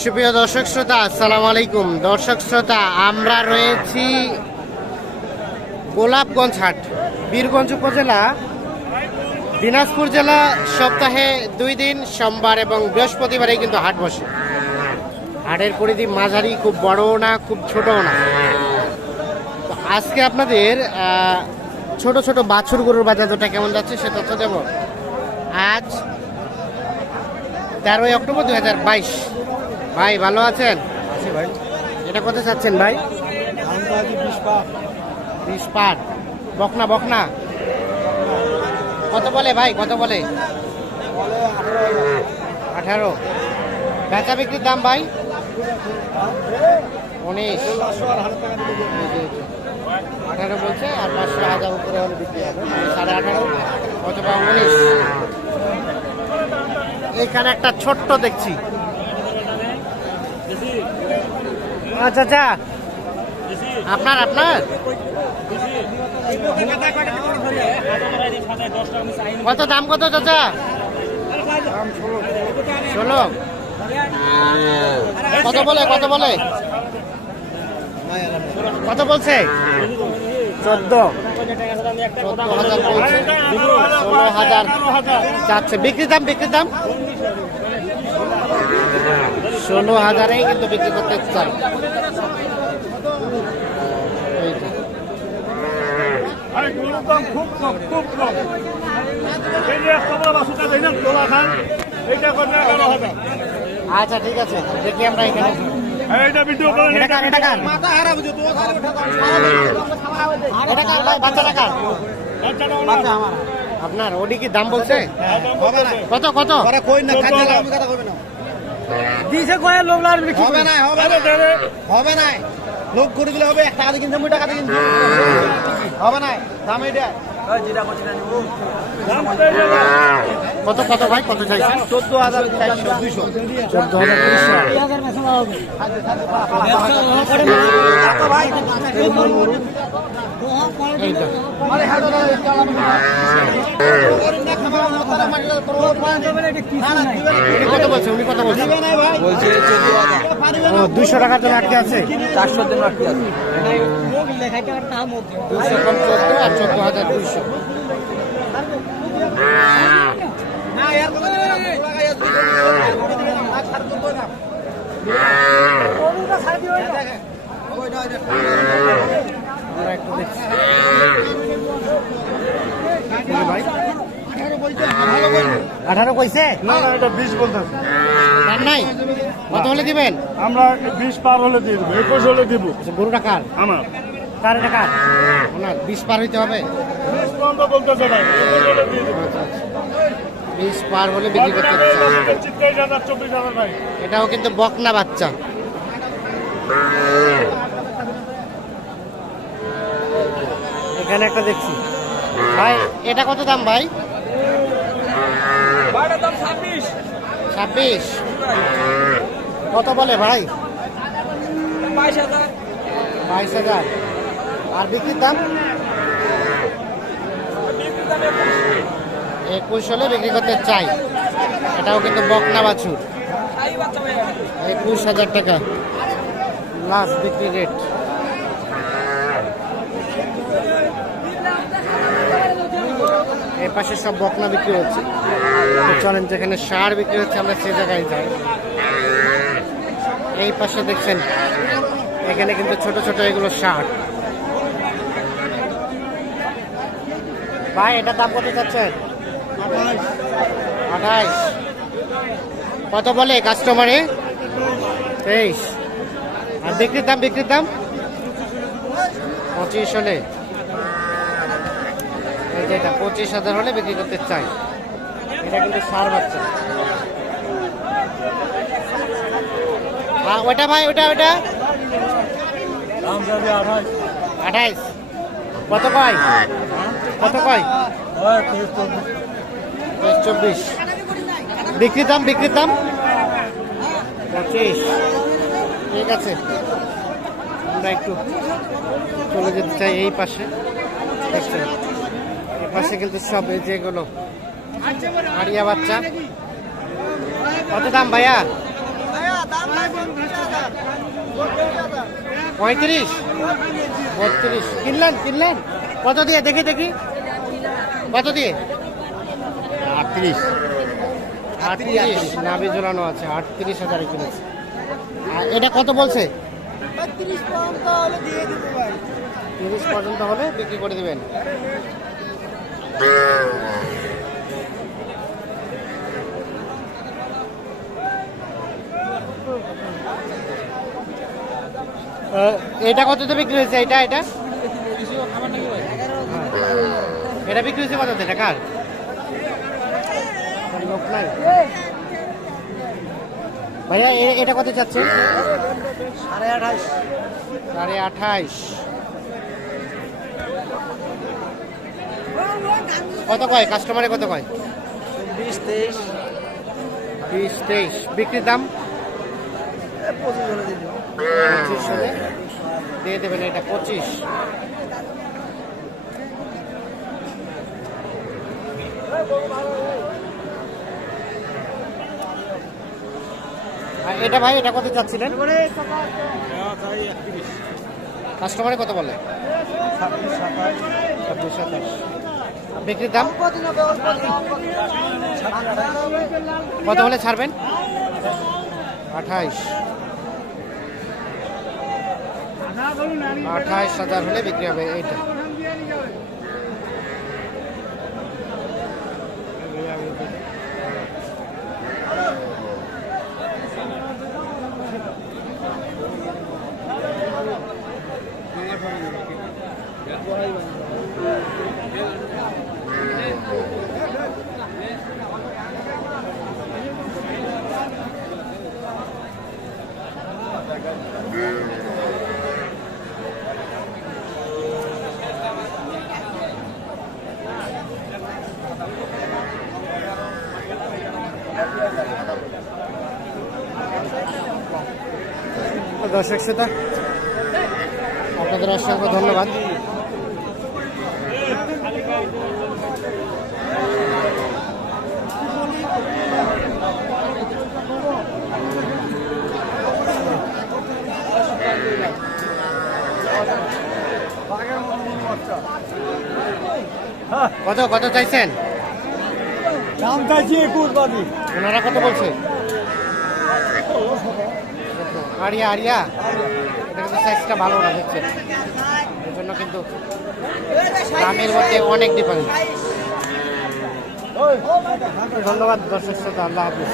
সুপ্রিয় দর্শক শ্রোতা, আসসালামু আলাইকুম। দর্শক শ্রোতা, আমরা রয়েছি গোলাপগঞ্জ হাট, বীরগঞ্জ উপজেলা, দিনাজপুর জেলা। সপ্তাহে দুই দিন, সোমবার এবং বৃহস্পতিবারে কিন্তু হাট বসে। হাটের পরিধি মাঝারি, খুব বড় না, খুব ছোটও না। তো আজকে আপনাদের ছোট ছোট বাছুর গরুর বাজার কেমন যাচ্ছে সে তথ্য দেব। আজ তেরোই অক্টোবর দু হাজার বাইশ। ভাই ভালো আছেন? ভাই। এটা কত চাচ্ছেন ভাই? বিশ পা। বিশ পার বকনা বকনা। কত বলে ভাই কত বলে? আঠারো। বেচা বিক্রির দাম ভাই? উনিশ। আঠারো বলছে আর পাঁচশো হাজার উপরে হলে বিক্রি হবে। মানে সাড়ে আঠারো। কত বা উনিশ। এখানে একটা ছোট্ট দেখছি। আচ্ছা আচ্ছা। আপনার আপনার? কত দাম কত চাচা? ষোলো। কত বলে কত বলে? কত বলছে? চোদ্দ। হাজার চাচ্ছে। বিক্রি দাম বিক্রি দাম? ষোলো হাজারেই কিন্তু বিক্রি করতে চাই খুব আচ্ছা ঠিক আছে। দেখি আমরা এখানে। আর এইটা ভিডিও করেন এটা কার এটা কার? মাথা হারা বুঝো তো এটা কার ভাই? বাচ্চাটা কার? বাচ্চাটা ওনার। আপনার ওডি কি দাম বলছে? হবে কত কত? ওরা কই না চোদ্দ আমি কথা কইবে না। দিছে কয়ে লোক লার হবে না হবে না। হবে না। লোক করে দিলে হবে এক টাকা দিয়ে কিনতে মুই টাকা দিয়ে কিনতে হবে। না। দাম এটা কত কত ভাই কত চাইছেন চোদ্দ হাজার দুইশো চোদ্দ কত বলছে উনি কত বলছে দুইশো টাকার জন্য আটকে আছে। চারশো দিন রাখতে আছে। চোদ্দ আর চোদ্দ হাজার দুইশো। আঠারো কইছে? না না এটা বিশ বলতেছে। তার নাই? কত হলে দিবেন? আমরা বিশ পার হলে দিয়ে দেবো একুশ হলে দিব। আচ্ছা, গরুটা কার? আমার। কার এটা কার? ওনার বিশ পার হইতে হবে? পর্যন্ত বলতেছে ভাই। বিশ পার হলে বিক্রি করতে চাই হাজার চব্বিশ হাজার ভাই। এটাও কিন্তু বকনা বাচ্চা। এখানে একটা দেখছি। ভাই এটা কত দাম ভাই? ছাব্বিশ। কত বলে ভাই? বাইশ হাজার। আর বিক্রির দাম? একুশ হলে বিক্রি করতে চাই। এটাও কিন্তু বকনা বাছুর। একুশ হাজার টাকা। লাস্ট বিক্রি রেট পাশে সব বকনা বিক্রি হচ্ছে। চলেন যেখানে সার বিক্রি হচ্ছে, আমরা সে জায়গায় যাই। এই পাশে দেখছেন, এখানে কিন্তু ছোট ছোট এগুলো সার। ভাই এটা দাম কত চাচ্ছেন? আঠাইশ। কত বলে কাস্টমারে তেইশ। আর বিক্রির দাম বিক্রির দাম? পঁচিশ হলে। এই যে এটা পঁচিশ হাজার হলে বিক্রি করতে চাই। এটা কিন্তু সার বাচ্চা। হ্যাঁ ওটা ভাই ওটা ওটা দাম আঠাশ আঠাইশ। কত কয় কত কয় চব্বিশ। বিক্রির দাম বিক্রির দাম? পঁচিশ। ঠিক আছে। আমরা একটু চলে যেতে চাই এই পাশে। এই পাশে কিন্তু সব এই যেগুলো আড়িয়া বাচ্চা। কত দাম ভাইয়া? পঁয়ত্রিশ। বত্রিশ কিনলেন কিনলেন? কত দিয়ে? দেখি দেখি। কত দিয়ে? আটত্রিশ। আটত্রিশ। নাভি ঝোলানো আছে আটত্রিশ হাজারে কিনেছে আর এটা কত বলছে? তিরিশ পর্যন্ত হলে বিক্রি করে দিবেন। এটা কততে বিক্রি হয়েছে? এটা এটা? এটা বিক্রি হয়েছে কততে এটা কার? লোক ভাইয়া এটা কত চাচ্ছে সাড়ে আঠাশ। সাড়ে আঠাইশ কত কয়? কাস্টমারে কত কয়? বিশ তেইশ। বিশ তেইশ। বিক্রির দাম? পঁচিশ দিয়ে দেবেন এটা পঁচিশ। এটা ভাই এটা কত চাচ্ছিলেন? কাস্টমারে কত বলে? বিক্রির দাম? কত হলে ছাড়বেন? আঠাইশ। আঠাইশ হাজার হলে বিক্রি হবে এইটা। দর্শক শ্রোতা আপনাদের অসংখ্য ধন্যবাদ। কত কত চাইছেন? দাম চাইছি একুশ ওনারা কত বলছে? আরিয়া আরিয়া। এটা কিন্তু সাইজটা ভালো না, দেখছেন? এর কিন্তু দামের মধ্যে অনেক ডিফারেন্স ধন্যবাদ, দর্শক শ্রোতা, আল্লাহ হাফিজ।